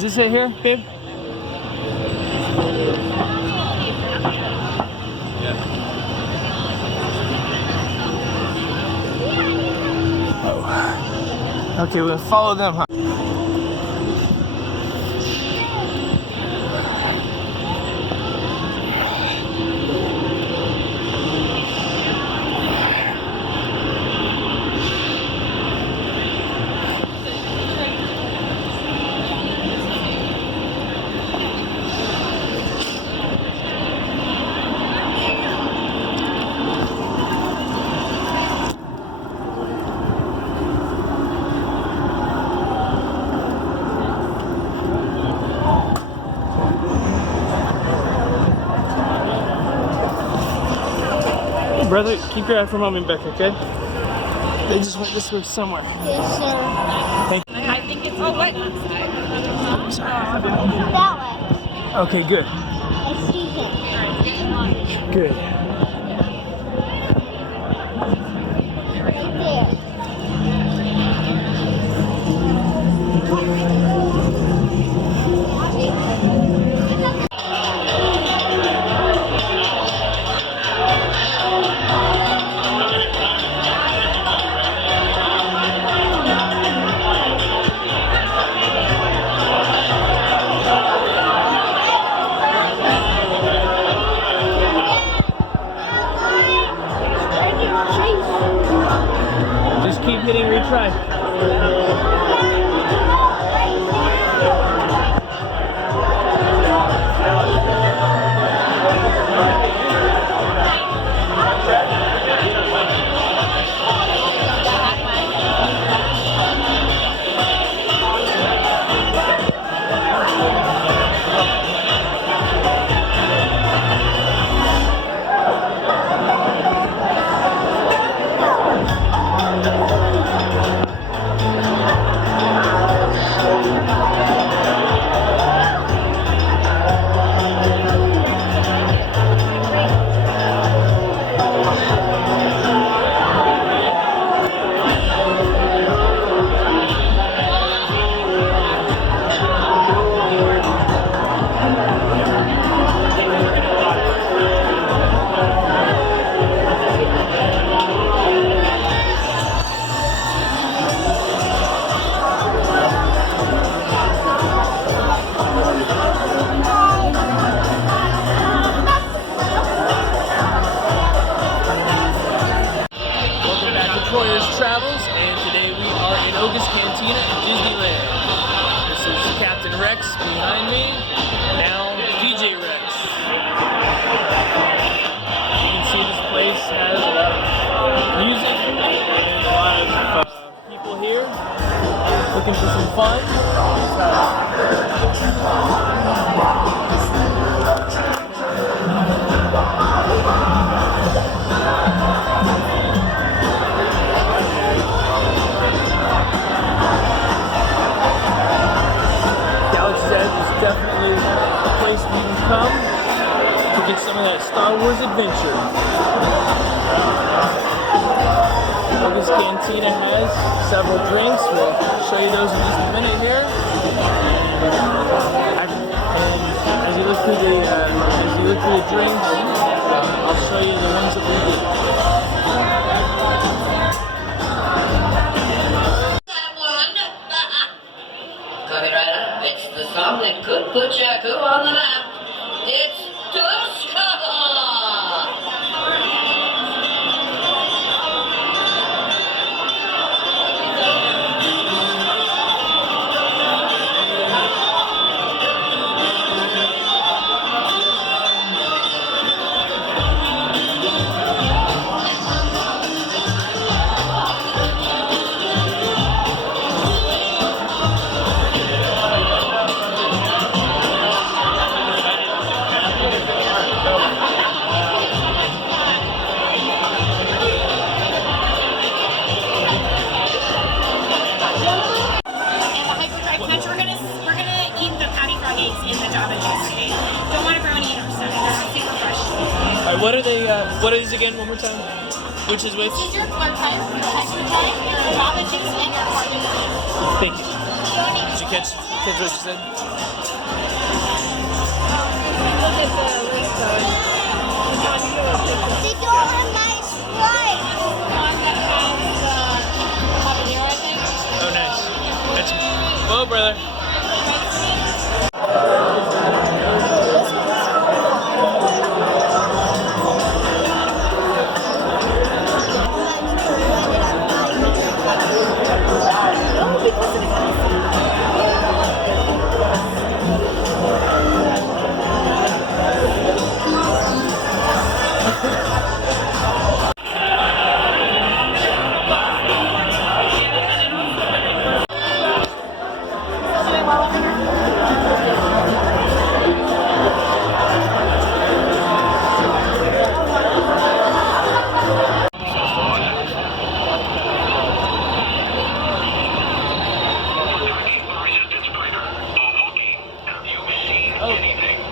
Is this it here, babe? Yeah. Oh. Okay, we'll follow them, huh? Brother, keep your eye for Mom and Beck, okay? They just went this way somewhere. Yes, sir. Thank you. I think it's what? I'm sorry. That way. Okay, good. I see him. Good. Right there. Just keep hitting retry. Travels, and today we are in Cantina in Disneyland. This is Captain Rex behind me, now DJ Rex. You can see this place has a lot of music and a lot of people here looking for some fun. Definitely a place we can come to get some of that Star Wars adventure. Cantina has several drinks. We'll show you those in just a minute here. And as you look through the drinks, I'll show you the ones that we did. Coming right up, it's the song that could put Jakku on the map. It's Tuska! What are they, what is again, one more time? Which is which? These are your blood types, your Java juice, and your carbon. Thank you. Did you catch? Catch what you said? Look at the link code. They don't have nice lights. One that has the habanero, I think. Oh, nice. That's whoa, brother.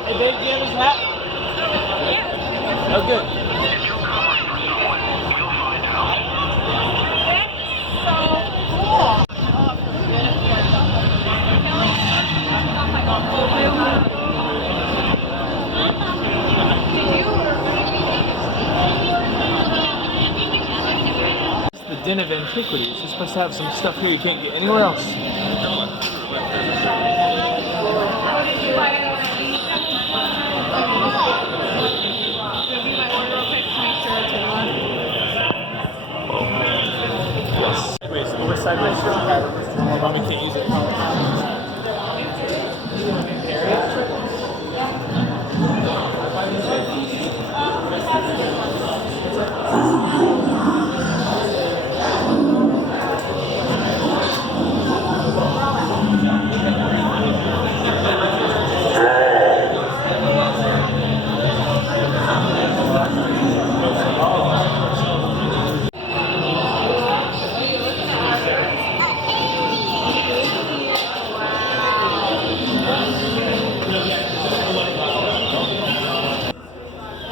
Hey, babe, do you have his hat? Yeah. Oh, good. If you're covering for someone, we'll find out. It's the Den of Antiquities. You're supposed to have some stuff here you can't get anywhere else. Sideways, always sideways. Mommy can't use it.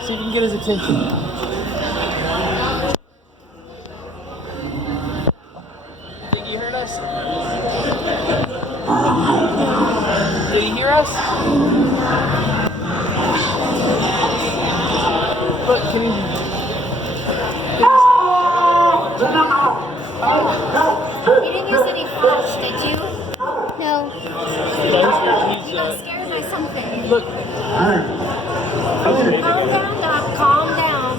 See if you can get his attention. Did you hear us? Did he hear us? Look, can you... You didn't use any flash, did you? No. You got scared by something. Look. Calm down, Doc. Calm down.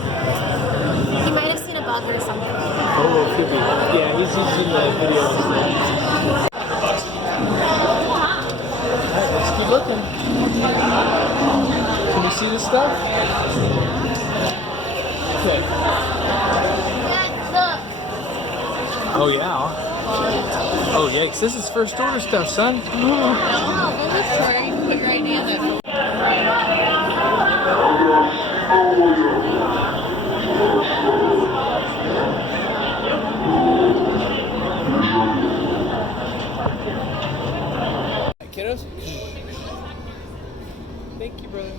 He might have seen a bug or something. Oh, could be. Yeah, he's in the video. Alright, let's keep looking. Can you see this stuff? Okay. Dad, look. Oh, yeah. Oh, yikes. This is first order stuff, son. Oh, well, this story. You can put your ID in there. Kiddos? Thank you, brother.